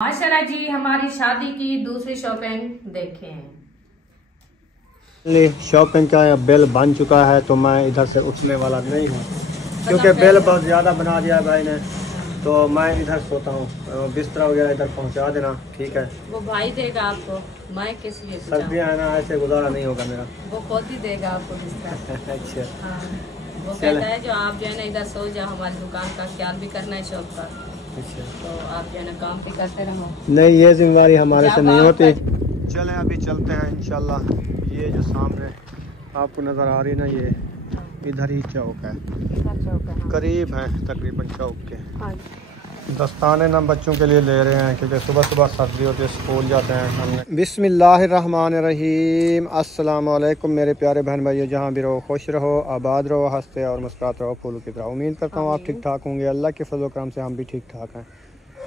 माशाल्लाह जी, हमारी शादी की दूसरी शॉपिंग देखें। शॉपिंग का बेल बन चुका है तो मैं इधर से उठने वाला नहीं हूँ क्योंकि बेल बहुत ज़्यादा बना दिया है भाई ने। तो मैं इधर सोता हूँ, बिस्तरा वगैरह इधर पहुँचा देना, ठीक है। वो भाई देगा आपको, मैं किस लिए सर्दियाँ है ना, ऐसे गुजारा नहीं होगा मेरा। वो खुद ही देगा आपको बिस्तर। अच्छा हाँ, वो कहता है जो आप जो है ना इधर सो जाओ, हमारी दुकान का ख्याल भी करना है शॉप का। अच्छा, तो आप जो है ना काम भी करते रहो। नहीं, ये जिम्मेदारी हमारे से नहीं होती। चलें अभी चलते हैं इंशाल्लाह। ये जो सामने आपको नज़र आ रही है ना, ये इधर ही चौक है, करीब है तकरीबन चौक के। दस्ताने ना बच्चों के लिए ले रहे हैं क्योंकि सुबह सुबह सर्दी होती है, स्कूल जाते हैं। हमने बिस्मिल्लाहिर्रहमानिर्रहीम, अस्सलाम वालेकुम मेरे प्यारे बहन भाइयों, जहाँ भी रहो खुश रहो, आबाद रहो, हंसते और मुस्कुराते रहो फूलों की तरह। उम्मीद करता हूँ आप ठीक ठाक होंगे। अल्लाह के फजल करम से हम भी ठीक ठाक हैं।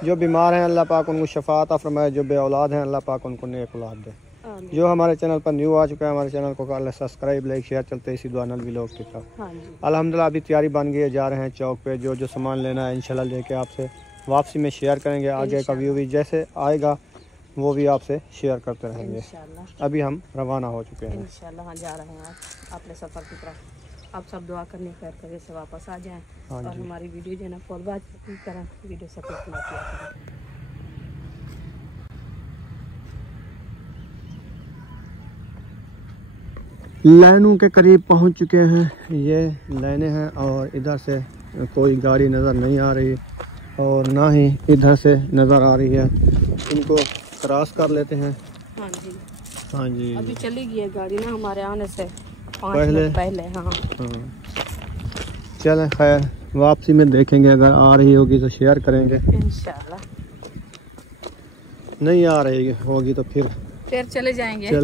जो बीमार हैं अल्लाह पाक उनको शफा अता फरमाए, जो बे औलाद हैं अल्लाह पाक उनको नेक औलाद दे। जो हमारे चैनल पर न्यू आ चुका है, हमारे चैनल को कर सब्सक्राइब, लाइक, शेयर, चलते इसी दुआ नल व्लॉग की तरफ। अल्हम्दुलिल्लाह अभी तैयारी बन गई है, जा रहे हैं चौक पे। जो जो सामान लेना है इंशाल्लाह लेके आपसे वापसी में शेयर करेंगे। आगे का व्यू भी जैसे आएगा वो भी आपसे शेयर करते रहेंगे। अभी हम रवाना हो चुके हैं इंशाल्लाह। हाँ, जा रहे हैं अपने सफ़र की तरफ। आप सब दुआ करने खैर करके से वापस आ जाएं। और हमारी वीडियो जो है ना फॉरवर्ड करें, वीडियो सपोर्ट ना किया करें। लाइनों के करीब पहुंच चुके हैं। ये लाइनें हैं और इधर से कोई गाड़ी नज़र नहीं आ रही और ना ही इधर से नज़र आ रही है। इनको क्रॉस कर लेते हैं। हाँ जी, हाँ जी, अभी चली गई है गाड़ी ना हमारे आने से पहले। हाँ हाँ, चलें खैर वापसी में देखेंगे, अगर आ रही होगी तो शेयर करेंगे, इंशाल्लाह। नहीं आ रही होगी तो फिर चले जाएंगे। हाँ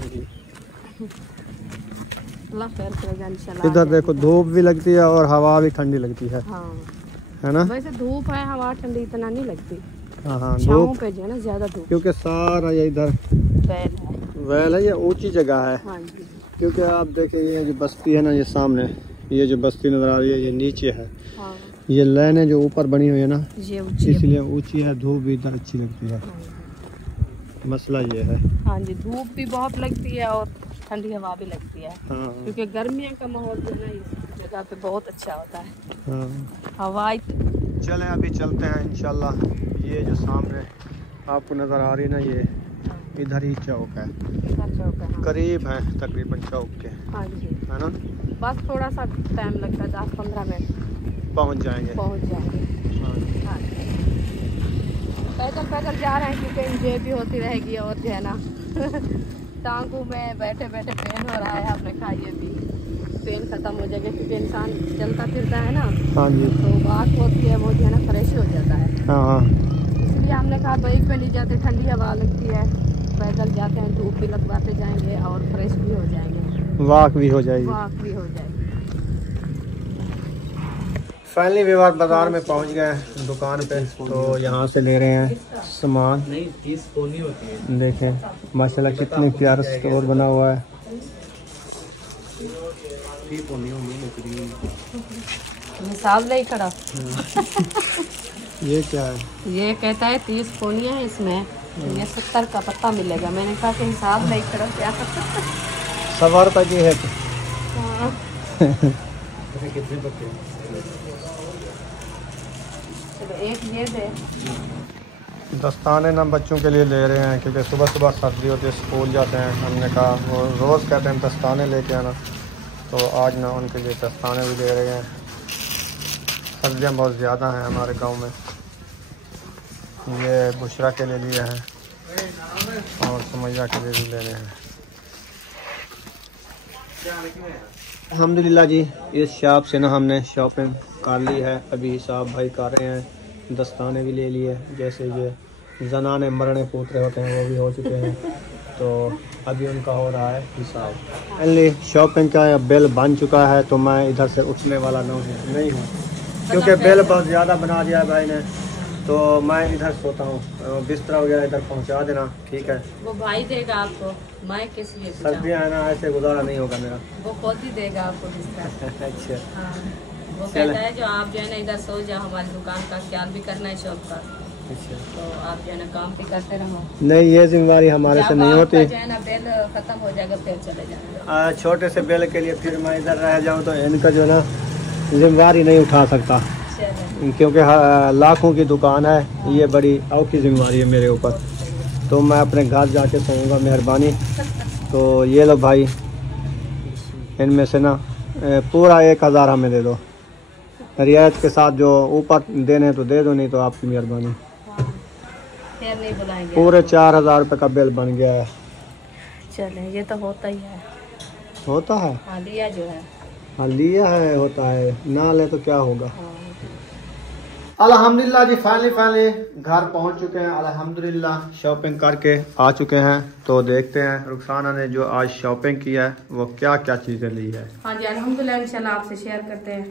जी, अल्लाह खैर करेगा इंशाल्लाह। इधर देखो धूप भी लगती है और हवा भी ठंडी लगती है। हाँ, है ना। वैसे धूप है, हवा ठंडी इतना नहीं लगती। हाँ, धूप पे जो है ना ज्यादा धूप, क्योंकि सारा ये इधर वैल है, ये ऊंची जगह है। हाँ जी, क्योंकि आप देखें ये जो बस्ती है ना, ये सामने ये जो बस्ती नजर आ रही है ये नीचे है। हाँ, ये लाइनें जो ऊपर बनी हुई है ना, ये ऊंची इसलिए ऊंची है, धूप भी इधर अच्छी लगती है। मसला ये है। हाँ जी, धूप भी बहुत लगती है और ठंडी हवा भी लगती है। हाँ, क्योंकि गर्मियों का माहौल जो है ना इस जगह पे बहुत अच्छा होता है। हाँ। हवा चलें अभी चलते हैं इंशाल्लाह। ये जो सामने आपको नज़र आ रही है ना, ये इधर ही चौक है, चौक है। करीब है तकरीबन चौक के। हाँ जी, है ना। बस थोड़ा सा टाइम लगता है, 10-15 मिनट पहुंच जाएंगे। हाँ, पैदल जा रहे हैं क्योंकि एंजॉय भी होती रहेगी। और जो है ना टांगों में बैठे बैठे पेन हो रहा है, आपने कहा ये भी पेन खत्म हो जाएगा क्योंकि इंसान चलता फिरता है ना। हाँ जी, तो बात होती है वो जो है ना फ्रेश हो जाता है। हाँ, इसलिए हमने कहा बाइक पे नहीं जाते, ठंडी हवा लगती है, पैदल जाते हैं, धूप भी लगवाते जाएंगे और फ्रेश भी हो जाएंगे, वॉक भी हो जाएगी। फाइनली विवाद बाजार में पहुंच गए दुकान पे, तो यहाँ से ले रहे हैं सामान। देखें माशाल्लाह कितनी प्यारा स्टोर बना हुआ है। हिसाब नहीं खड़ा। ये क्या है? ये कहता है 30 पोनिया है इसमें, ये 70 का पत्ता मिलेगा। मैंने कहा कि हिसाब नहीं खड़ा क्या। 100 रुपये की है। हाँ। कितने पत्ते? एक ये दे। दस्ताने ना बच्चों के लिए ले रहे हैं क्योंकि सुबह सुबह सर्दी होती है, स्कूल जाते हैं। हमने कहा वो रोज़ कहते हैं दस्ताने लेके आना, तो आज ना उनके लिए दस्ताने भी ले रहे हैं। सर्दियाँ बहुत ज़्यादा हैं हमारे गांव में। ये बुशरा के लिए लिए हैं और सुमैया के लिए भी ले रहे हैं। अल्हम्दुलिल्लाह जी, इस शॉप से ना हमने शॉपिंग कर ली है। अभी हिसाब भाई कर रहे हैं, दस्ताने भी ले लिए, जैसे ये जनाने मरने पूतरे होते हैं वो भी हो चुके हैं, तो अभी उनका हो रहा है हिसाब। फाइनली शॉपिंग का बेल बन चुका है तो मैं इधर से उठने वाला नहीं हूँ क्योंकि बेल बहुत ज़्यादा बना दिया है भाई ने। तो मैं इधर सोता हूँ, बिस्तरा वगैरह इधर पहुँचा देना, ठीक है। वो भाई देगा आपको, मैं किस लिए सर्दियाँ है ना, ऐसे गुजारा नहीं होगा मेरा। वो खुद ही देगा आपको बिस्तर। अच्छा, हाँ, वो कहता है जो आप जो है ना इधर सो जाओ, हमारी दुकान का ख्याल भी करना है, शॉप का, तो आप जो है ना काम भी करते रहो। नहीं, ये जिम्मेवारी हमारे से नहीं होती। जो है ना बेल खत्म हो जाएगा फिर चले जाएंगे। छोटे से बेल के लिए फिर मैं इधर रह जाऊँ तो इनका जो है ना जिम्मेवारी नहीं उठा सकता, क्योंकि लाखों की दुकान है, ये बड़ी औखी जिम्मेवारी है मेरे ऊपर। तो मैं अपने घर जाके सोऊंगा, मेहरबानी। तो ये लो भाई, इनमें से ना पूरा 1000 हमें दे दो, रियायत के साथ। जो ऊपर देने तो दे दो, नहीं तो आपकी मेहरबानी। फिर नहीं बुलाएंगे। पूरे 4000 रुपये का बिल बन गया है। चले, ये तो होता ही है। होता है? हाँ, लिया जो है। हाँ, लिया है, होता है, ना ले तो क्या होगा। अल्हम्दुलिल्लाह जी, फाइनली घर पहुंच चुके हैं। अल्हम्दुलिल्लाह शॉपिंग करके आ चुके हैं। तो देखते हैं रुखसाना ने जो आज शॉपिंग की है वो क्या क्या चीज़ें ली है। हाँ जी, अल्हम्दुलिल्लाह इंशाल्लाह आपसे शेयर करते हैं,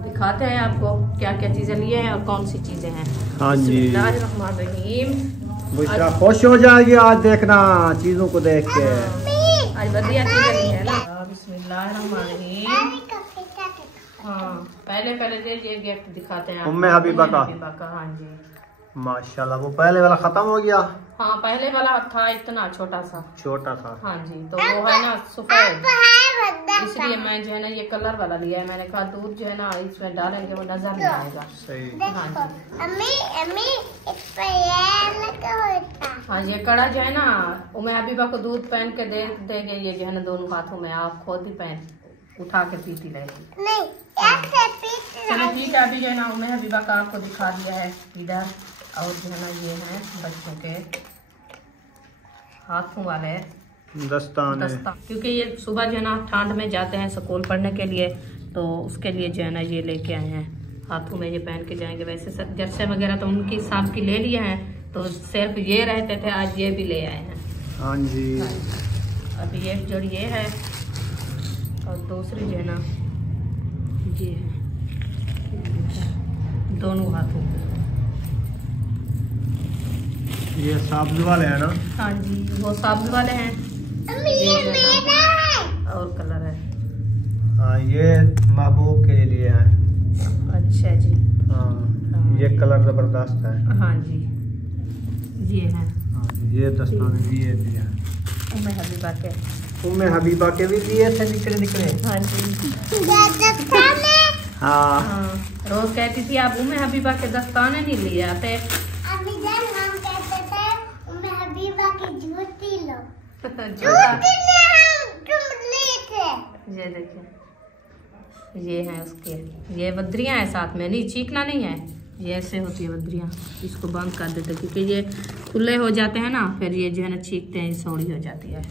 दिखाते हैं आपको क्या क्या चीज़ें लिए हैं और कौन सी चीज़ें हैं। हाँ जी, बिस्मिल्लाहिर्रहमानिर्रहीम। बुशरा खुश हो जाएगी आज देखना चीज़ों को देख के। आज बढ़िया चीज़ें ली है ना। बिस्मिल्लाहिर्रहमानिर्रहीम। हाँ, पहले ये गिफ्ट दिखाते हैं उम्मे हबीबा का। हाँ जी, माशाल्लाह। वो पहले वाला खत्म हो गया? हाँ, पहले वाला था इतना छोटा सा। हाँ जी, तो वो है ना सफेद, इसलिए मैं जो है ना ये कलर वाला लिया है। मैंने कहा दूध जो है ना इसमें डालेंगे वो नजर नहीं आएगा। सही। हाँ जी, हाँ, ये कड़ा जो है ना उम्मे हबीबा को दूध पहन के दे देंगे। ये जो है ना दोनों हाथों में, आप खुद ही पहन उठा के पीती रहेगी। चलो ठीक है, अभी जो है ना उम्मे हबीबा का आपको दिखा दिया है इधर। और जो है ना ये है बच्चों के हाथों वाले दस्ताने, क्योंकि ये सुबह जो है ना ठंड में जाते हैं स्कूल पढ़ने के लिए, तो उसके लिए जो है ना ये लेके आए हैं। हाथों में ये पहन के जाएंगे। वैसे जर्से वगैरह तो उनकी सांप की ले लिए हैं, तो सिर्फ ये रहते थे, आज ये भी ले आए हैं। हाँ जी। अभी एक जोड़ी ये है और दूसरी जो है ना ये है, दोनों हाथों। ये साब्ज वाले हैं ना? हाँ जी, वो साब्ज वाले हैं। ये और कलर है। हाँ, ये महबूब के लिए है। अच्छा जी। हाँ, ये कलर जबरदस्त है। हाँ जी, ये है। हाँ, ये दस्ताने भी है। उम्मे हबीबा के। उम्मे हबीबा के भी दिए थे, निकले। हाँ जी। हाँ, रोज कहती थी आप उम्मे हबीबा के दस्ताने नहीं लिए आते। ये देखिए, ये है उसके, ये बद्रियां हैं साथ में। नहीं, चीखना नहीं है, ये ऐसे होती है बद्रियां। इसको बंद कर देते क्योंकि ये खुले हो जाते हैं ना, फिर ये जो है ना चीखते हैं, सोड़ी हो जाती है।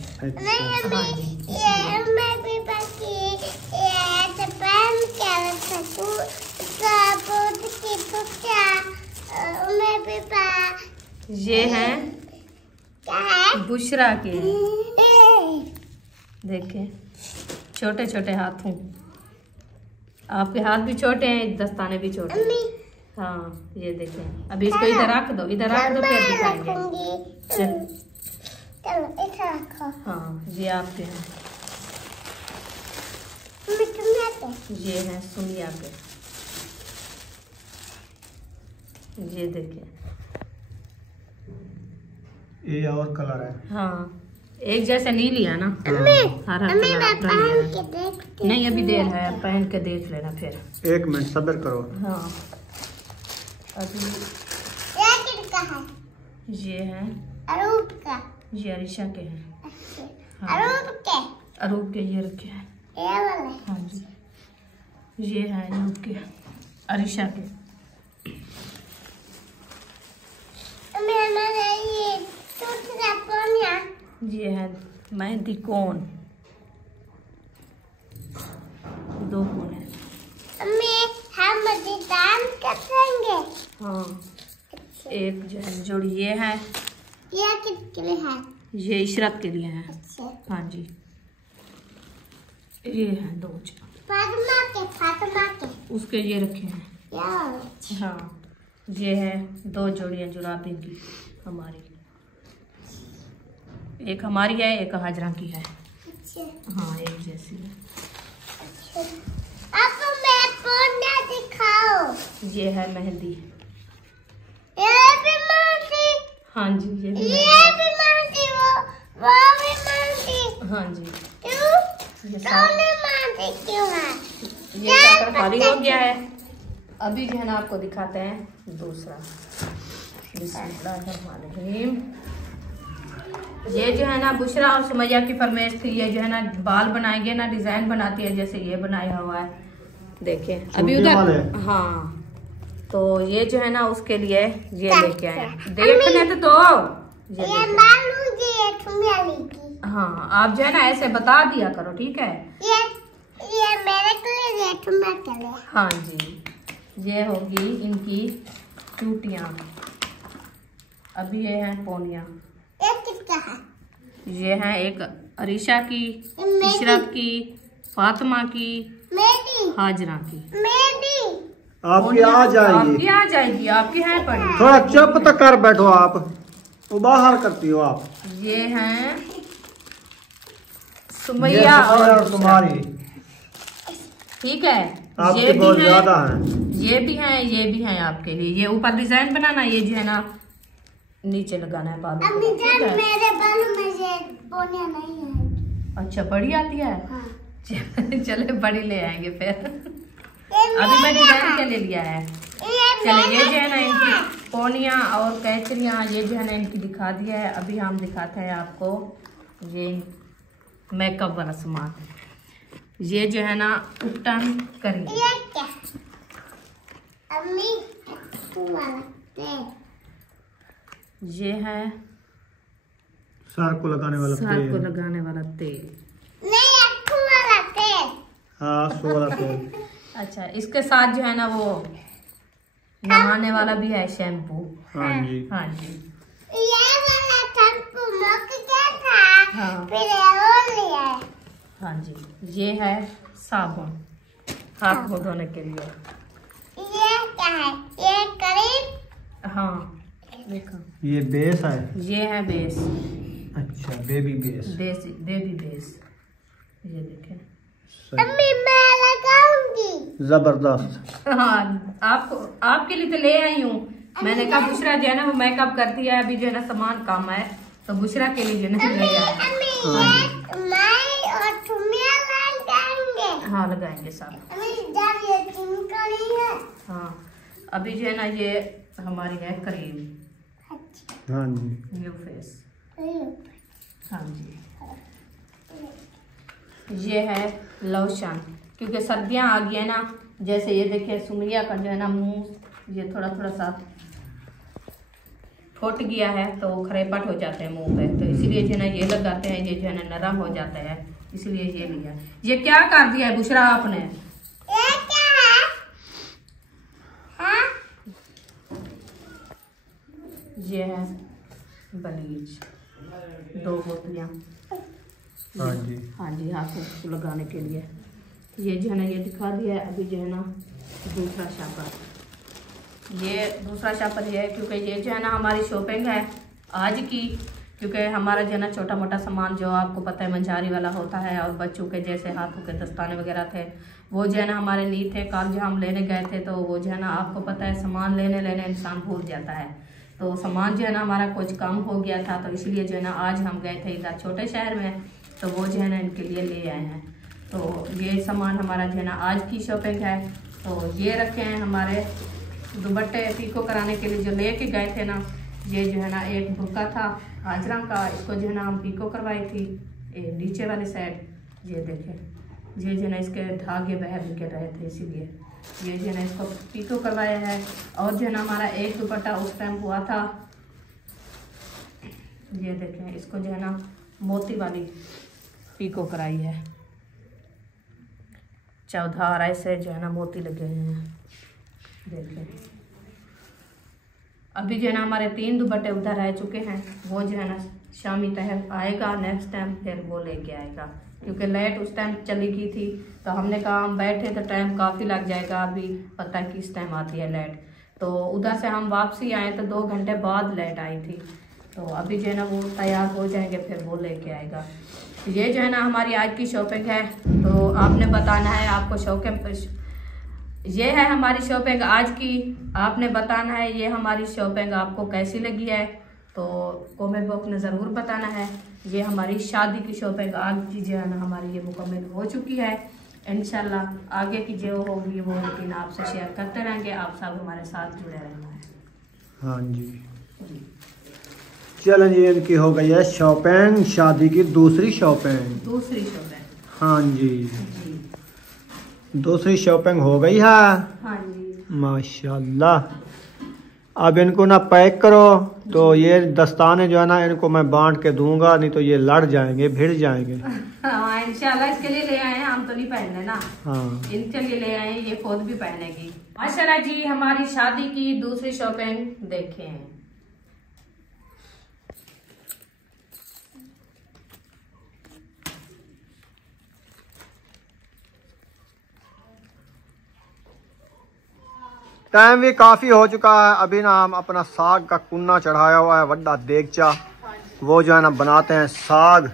ये है बुशरा के, देखें छोटे छोटे हाथों। आपके हाथ भी छोटे हैं, दस्ताने भी छोटे। हाँ, ये देखें। अभी इसको इधर रख दो, फिर दिखाएंगे। हाँ, ये आपके हैं। ये है सुनिया के। ये देखें, ये और कलर है। हाँ, एक जैसे नहीं लिया ना, हरा कलर। नहीं, अभी देर है, पहन के देख लेना फिर। 1 मिनट सब्र करो। हाँ, अभी ये है अरूप का, ये अरिशा के हैं। हाँ, अरूप के ये रखे हैं। हाँ जी, ये है अरूप के, अरिशा के। ये है मेहंदी कोन, 2 कोन है। हम डांस करेंगे। हाँ, एक जोड़ी ये है। ये किसके लिए है? ये इशरत के लिए है। अच्छा। हाँ जी, ये है 2 फातिमा के, उसके ये रखे हैं। हाँ, ये है 2 जोड़ियाँ जुराबे की हमारी, एक हमारी है, एक हाजरा की है। अच्छा। हाँ, एक जैसी है। ये है मेहंदी। ये भी मेहंदी। हाँ जी, ये भी मेहंदी, वो भी मेहंदी। हाँ जी, ये मेहंदी क्यों है? ये चाकर खाली हो गया है। अभी जो है ना आपको दिखाते हैं दूसरा। बिस्मिल्लाहिर्रहमानिर्रहीम। ये जो है ना बुशरा और सुमैया की फरमाइश थी। ये जो है ना बाल बनाएंगे ना, डिजाइन बनाती है, जैसे ये बनाया हुआ है, देखिए अभी उधर। हाँ, तो ये जो है ना उसके लिए ये लेके आए। देखने तो ये हाँ, आप जो है ना ऐसे बता दिया करो, ठीक है? ये मेरे के लिए, हाँ जी, ये होगी इनकी चूटियाँ। अभी ये हैं पोनिया। ये किसका है? ये हैं एक अरीशा की, इशरत की, फातिमा की, मेरी, हाजरा की। मेरी आपकी आ जाएगी, आपकी आ जाएगी, आपकी है पड़ी। थोड़ा चुप तो कर बैठो आप, वो बाहर करती हो आप। ये हैं सुमैया और तुम्हारी, ठीक है? आपके बहुत ज्यादा हैं। ये भी हैं, ये भी हैं आपके लिए। ये ऊपर डिजाइन बनाना, ये जो है ना नीचे लगाना है बालों को, ठीक है? मेरे बालों में ये पोनिया नहीं है। अच्छा, बड़ी आती है? हाँ। चले बड़ी ले आएंगे फिर। अभी मैं डिजाइन के ले लिया है। चले, ये जो है ना इनकी पोनिया और कैचरियाँ, ये जो है ना इनकी दिखा दिया है। अभी हम दिखाते हैं आपको ये मेकअप वाला सामान। ये जो है ना उपटन करी। ये क्या? अम्मी वाला तेल। ये है सर को लगाने वाला सर तेल। को लगाने वाला तेल। नहीं, अक्खू वाला तेल। हाँ, सो वाला तेल। अच्छा, इसके साथ जो है ना वो नहाने वाला भी है, शैम्पू। हाँ जी, हाँ जी, ये वाला शैम्पू मुक गया था। हाँ। फिर वो लिया। हाँ जी, ये है साबुन हाथ मुँह धोने के लिए। ये क्या है? ये करीब। हाँ, देखो ये बेस है। ये है बेस। अच्छा, बेबी बेस। Baby base. ये देखें। अम्मी मैं लगाऊंगी। जबरदस्त। हाँ, आपको आपके लिए तो ले आई हूँ। मैंने कहा बुशरा जो है ना वो मेकअप करती है, अभी जो है ना सामान कम है, तो बुशरा के लिए जो है ना ले आए। अम्मी ये मैं और तुम्हें लगाएंगे। हाँ, लगाएंगे सब। अम्मी जब ये चिमकड़ी है। हाँ, अभी जो है ना ये हमारी है क्रीम। हाँ जी, न्यू फेस। हाँ जी, ये है लोशन, क्योंकि सर्दियाँ आ गई है ना। जैसे ये देखिए सुमैया का जो है ना मुंह ये थोड़ा थोड़ा सा फट गया है, तो खरेपट हो जाते हैं मुंह पे, तो इसीलिए जो है ना ये लगाते हैं। ये जो है ना नरम हो जाता है, इसलिए ये लिया। ये क्या कर दिया है बुशरा आपने? ये क्या है? हाँ? ये है ब्लीच, 2 बोतलियाँ। हाँ जी, हाँ जी, हाथों को लगाने के लिए। ये जो है ना ये दिखा दिया है। अभी जो है ना दूसरा शापर, ये दूसरा शापर ये है क्योंकि ये जो है ना हमारी शॉपिंग है आज की, क्योंकि हमारा जो है ना छोटा मोटा सामान जो आपको पता है मंझारी वाला होता है, और बच्चों के जैसे हाथों के दस्ताने वगैरह थे, वो जो है ना हमारे नहीं थे। कल जो हम लेने गए थे, तो वो जो है ना आपको पता है सामान लेने इंसान भूल जाता है, तो सामान जो है ना हमारा कुछ कम हो गया था, तो इसलिए जो है ना आज हम गए थे इधर छोटे शहर में, तो वो जो है ना इनके लिए ले आए हैं। तो ये सामान हमारा जो है ना आज की शॉपिंग है। तो ये रखे हैं हमारे दुपट्टे पीको कराने के लिए जो लेके गए थे ना। ये जो है ना एक बुर्का था हाजरा का, इसको जो है ना हम पीको करवाई थी नीचे वाले साइड। ये देखें, ये जो है ना इसके धागे बह के रहे थे, इसीलिए ये जो है ना इसको पीको करवाया है। और जो है ना हमारा एक दुपट्टा उस टाइम हुआ था, ये देखें, इसको जो है ना मोती वाली पीको कराई है, 14 अढ़ाई से जो है ना मोती लगे हुए हैं, देखें। अभी जो है ना हमारे 3 दुपट्टे उधर रह चुके हैं, वो जो है ना शामी तहर आएगा नेक्स्ट टाइम, फिर वो लेके आएगा, क्योंकि लाइट उस टाइम चली गई थी, तो हमने कहा हम बैठे तो टाइम काफ़ी लग जाएगा, अभी पता है किस टाइम आती है लाइट। तो उधर से हम वापसी आए तो 2 घंटे बाद लाइट आई थी, तो अभी जो है ना वो तैयार हो जाएंगे, फिर वो लेके आएगा। ये जो है ना हमारी आज की शॉपिंग है। तो आपने बताना है आपको शॉपिंग ये है हमारी शॉपिंग आज की। आपने बताना है ये हमारी शॉपिंग आपको कैसी लगी है, तो कमेंट बॉक्स में ज़रूर बताना है। ये हमारी शादी की शॉपिंग आज की जो है ना हमारी ये मुकम्मल हो चुकी है। इंशाल्लाह आगे की जो होगी वो रूटीन आपसे शेयर करते रहेंगे। आप सब हमारे साथ जुड़े रहना है। हाँ जी, चलें जी, इनकी हो गई है शॉपिंग, शादी की दूसरी शॉपिंग। हाँ जी, दूसरी शॉपिंग हो गई है। हाँ जी माशाल्लाह। अब इनको ना पैक करो, तो ये दस्ताने जो है ना इनको मैं बांट के दूंगा, नहीं तो ये लड़ जाएंगे, भिड़ जाएंगे। हाँ इंशाल्लाह इसके लिए ले आए हैं, हम तो नहीं पहनने ना। हाँ, इनके लिए ले आए हैं, ये खुद भी पहनेगी। माशाल्लाह जी, हमारी शादी की दूसरी शॉपिंग देखें। टाइम भी काफ़ी हो चुका है। अभी ना हम अपना साग का कुन्ना चढ़ाया हुआ है, वड्डा देगचा, वो जो है ना बनाते हैं साग।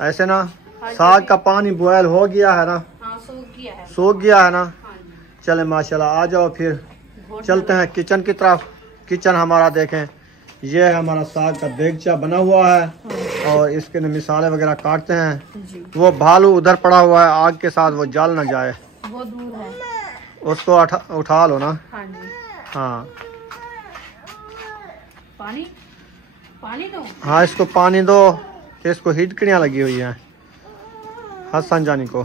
ऐसे ना साग का पानी बॉयल हो गया है ना, सूख गया है ना। चले माशाल्लाह, आ जाओ फिर चलते हैं किचन की तरफ। किचन हमारा देखें, ये है हमारा साग का देगचा बना हुआ है और इसके मिसाले वगैरह काटते हैं। वो भालू उधर पड़ा हुआ है आग के साथ, वो जल ना जाए, वो दूर है, उसको उठा लो ना। हाँ जी। हाँ, पानी दो। हाँ इसको पानी दो, इसको हिटकड़ियाँ लगी हुई हैं हसन जानी को,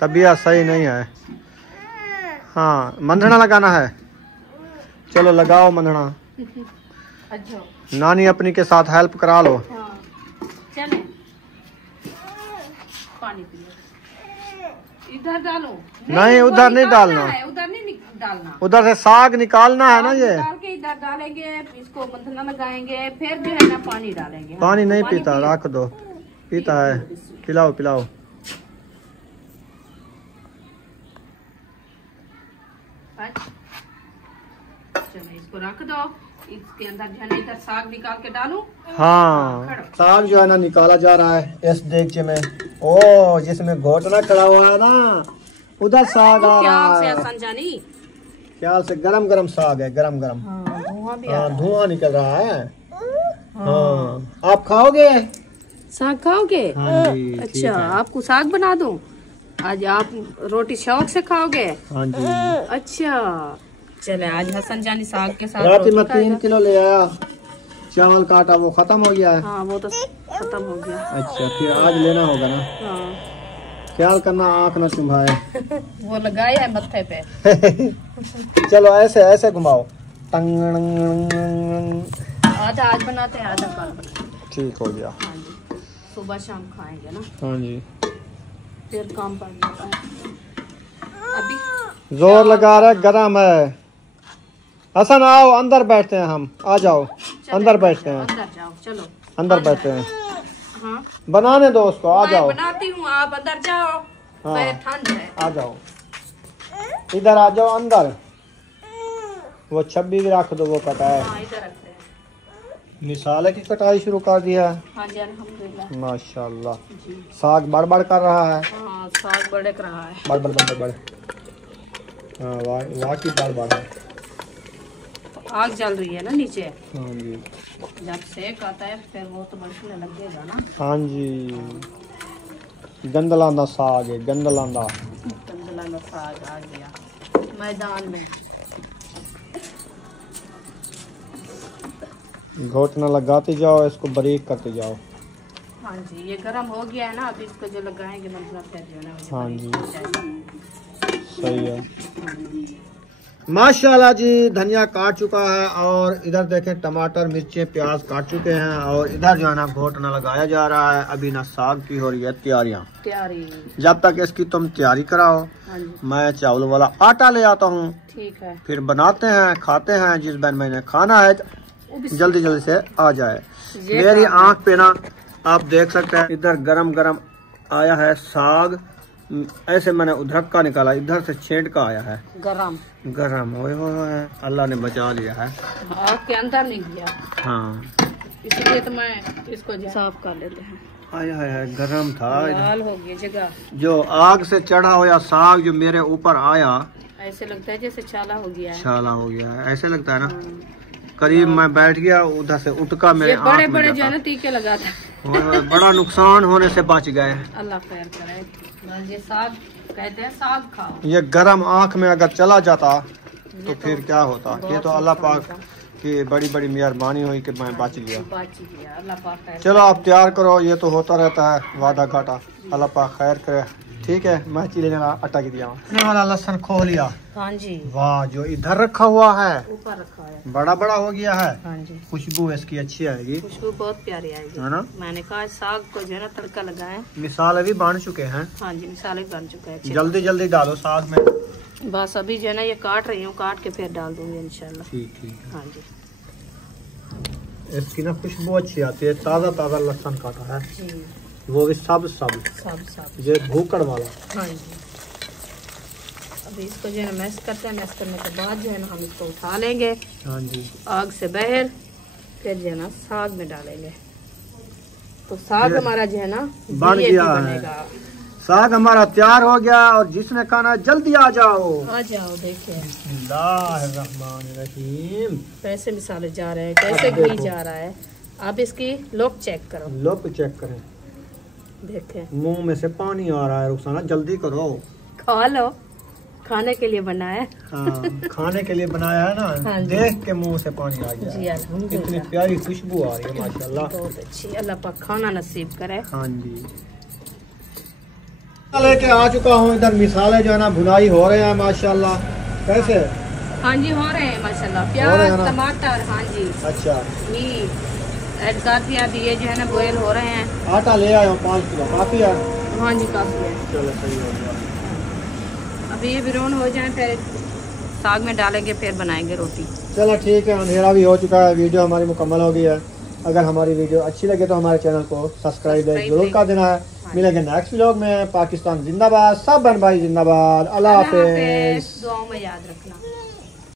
तबीयत सही नहीं है। हाँ, मंधना लगाना है, चलो लगाओ मंधना। अच्छा, नानी अपनी के साथ हेल्प करा लो। हाँ। चले पानी पियो। इधर डालो। नहीं उधर नहीं डालना, उधर नहीं डालना, उधर से साग निकालना है ना। ये डाल के इधर डालेंगे, इसको मंथना लगाएंगे, फिर जो है ना पानी डालेंगे। पानी नहीं पीता, रख दो, पीता है, पिलाओ पिलाओ। चलो इसको रख दो, इसके अंदर जो है ना इधर साग निकाल के डालो। हाँ, साग जो है ना निकाला जा रहा है इस देगचे में। ओ, जिसमें घोटना खड़ा हुआ है ना, उधर साग आ रहा है। ख्याल से गरम गरम साग है, गरम गरम। हाँ, धुआं निकल रहा है। हाँ, आप खाओगे साग? खाओगे? हाँ जी, अच्छा, आपको साग बना दूं? आज आप रोटी शौक से खाओगे? हाँ जी। अच्छा, चले आज हसन जानी साग के साथ रात में 3 किलो ले आया चावल का आटा, वो खत्म हो गया है। हाँ, वो तो खत्म हो गया। अच्छा, फिर आज लेना होगा ना। हाँ। ख्याल करना आँख ना चुभाए। वो लगाया है मत्थे पे। चलो ऐसे ऐसे घुमाओ। आधा आज बनाते हैं, आधा कल बनाते हैं। ठीक हो गया। हाँ जी, सुबह शाम खाएंगे ना, हाँ जी, फिर काम पड़ जाता है। अभी जोर लगा रहे, गरम है। हसन आओ, अंदर बैठते हैं हम, आ जाओ अंदर बैठते हैं, अंदर जाओ, चलो अंदर बैठते हैं। हाँ, बनाने दो उसको, आ मैं जाओ। बनाती हूँ, आप अंदर जाओ। हाँ, ठंड है, आ जाओ, इधर आ जाओ अंदर। वो छब्बी भी रख दो, वो कटा है। हाँ, इधर रखते हैं। मिसाले की कटाई शुरू कर दिया है। हाँ जी, अल्हम्दुलिल्लाह। माशाल्लाह, जी। साग बड़ कर रहा है। हाँ, साग बड़क रहा है। बड़। हाँ, वाकई बड़ है। आग जल रही है ना नीचे, हाँ जी, जब सेक आता है फिर वो तो बढ़ने लगेगा ना। हाँ जी, गंदलांदा साग है, गंदलांदा। गंदला में साग आ गया मैदान में। घोटना लगाते जाओ, इसको बारीक करते जाओ। हाँ जी, ये गर्म हो गया है ना, अब इसको जो लगाएंगे मतलब फिर जो है ना वो हाँ बारीक जी। हो जाएगा। सही है। माशाल्लाह जी, धनिया काट चुका है और इधर देखें टमाटर मिर्चें प्याज काट चुके हैं और इधर जो है ना घोटना लगाया जा रहा है। अभी ना साग की हो रही है तैयारी। जब तक इसकी तुम तैयारी कराओ, हाँ जी, मैं चावल वाला आटा ले आता हूँ, ठीक है। फिर बनाते हैं, खाते हैं। जिस बहन मैंने खाना है जल्दी जल्दी से आ जाए। मेरी आंख पे ना आप देख सकते हैं, इधर गरम गरम आया है साग। ऐसे मैंने उधर का निकाला, इधर से छेंट का आया है गरम। ओए होए, अल्लाह ने बचा लिया है, आग के अंदर नहीं गया। हाँ, इसलिए तो मैं इसको साफ कर लेते हैं। हाय हाय हाय, गरम था। लाल हो गई जगह, जो आग से चढ़ा हुआ साग जो मेरे ऊपर आया, ऐसे लगता है जैसे छाला हो गया है। छाला हो गया है, ऐसे लगता है ना। करीब मैं बैठ गया, उधर से उठका मेरे आँख बड़े में बड़े जाता। जो है ना टीके लगा था। और बड़ा नुकसान होने से बच गए। अल्लाह खैर करे। बस ये साग कहते हैं, साग खाओ। ये गरम आँख में अगर चला जाता तो फिर क्या होता। ये तो अल्लाह पाक की बड़ी बड़ी मेहरबानी हुई कि मैं बच गया। बच गया, अल्लाह पाक खैर। चलो आप तैयार करो, ये तो होता रहता है वादा घाटा, अल्लाह पाक खैर करे। ठीक है, मैं चीले अटक दिया वाला लहसुन खो लिया। हाँ जी, वाह, जो इधर रखा हुआ है ऊपर रखा है, बड़ा बड़ा हो गया है। हाँ जी, खुशबू इसकी अच्छी आएगी, खुशबू बहुत प्यारी आएगी, है ना। मैंने कहा साग को जो है ना तड़का लगाए। मिसाल अभी बन चुके हैं। हाँ जी, मिसाले बन चुका है। जल्दी जल्दी डालो साग में। बस अभी जो है ना ये काट रही हूँ, काट के फिर डाल दूंगी इंशाल्लाह। ठीक ठीक। हाँ जी इसकी ना खुशबू अच्छी आती है, ताज़ा ताज़ा लहसुन काटा है, जी, वो भी सब सब सब। ये भूकड़ वाला। हाँ जी, अभी इसको जो है ना मैश करते हैं। मैश करने के बाद जो है ना हम इसको उठा लेंगे हाँ जी, आग से बाहर, फिर जो है ना साग में डालेंगे। तो साग हमारा जो है ना बन VIP गया है। बनेगा। साग हमारा तैयार हो गया, और जिसने खाना जल्दी आ जाओ। आ जाओ, देखिए बिस्मिल्लाहिर्रहमानिर्रहीम। कैसे मिसाले जा रहे हैं, कैसे घी जा रहा है। आप इसकी लोक चेक करो, लोग चेक करें, देखें। मुंह में से पानी आ रहा है। रुखसाना जल्दी करो, खा लो, खाने के लिए बना है। हाँ, खाने के लिए बनाया है ना। हाँ जी। देख के मुंह से पानी आ गया। जी अल्हम्दुलिल्लाह, इतनी प्यारी खुशबू आ रही है माशाल्लाह। बहुत अच्छी। अल्लाह पाक खाना नसीब करे। हाँ जी, लेके आ चुका हूँ इधर। मिसाले जो है ना भुनाई हो रहे हैं माशाल्लाह। कैसे? हाँ जी, हो रहे हैं माशाल्लाह। हो प्याज, रहे हैं ना? टमाटर, हाँ जी, अच्छा, घी ऐड कर दिया। अभी ये जो है ना बॉयल हो रहे हैं। आटा ले आया हूँ 5 किलो, काफी है। हाँ जी, काफी है। चलो सही हो गया। अभी ये ब्राउन हो जाए फिर साग में डालेंगे, फिर बनाएंगे रोटी। चलो ठीक है, अंधेरा भी हो चुका है, वीडियो हमारी मुकम्मल हो गई है। अगर हमारी वीडियो अच्छी लगे तो हमारे चैनल को सब्सक्राइब जरूर कर देना है। मिलेंगे नेक्स्ट व्लॉग में। पाकिस्तान जिंदाबाद, सब बहन भाई जिंदाबाद। अल्लाह हाफिज। दुआओं में याद रखना।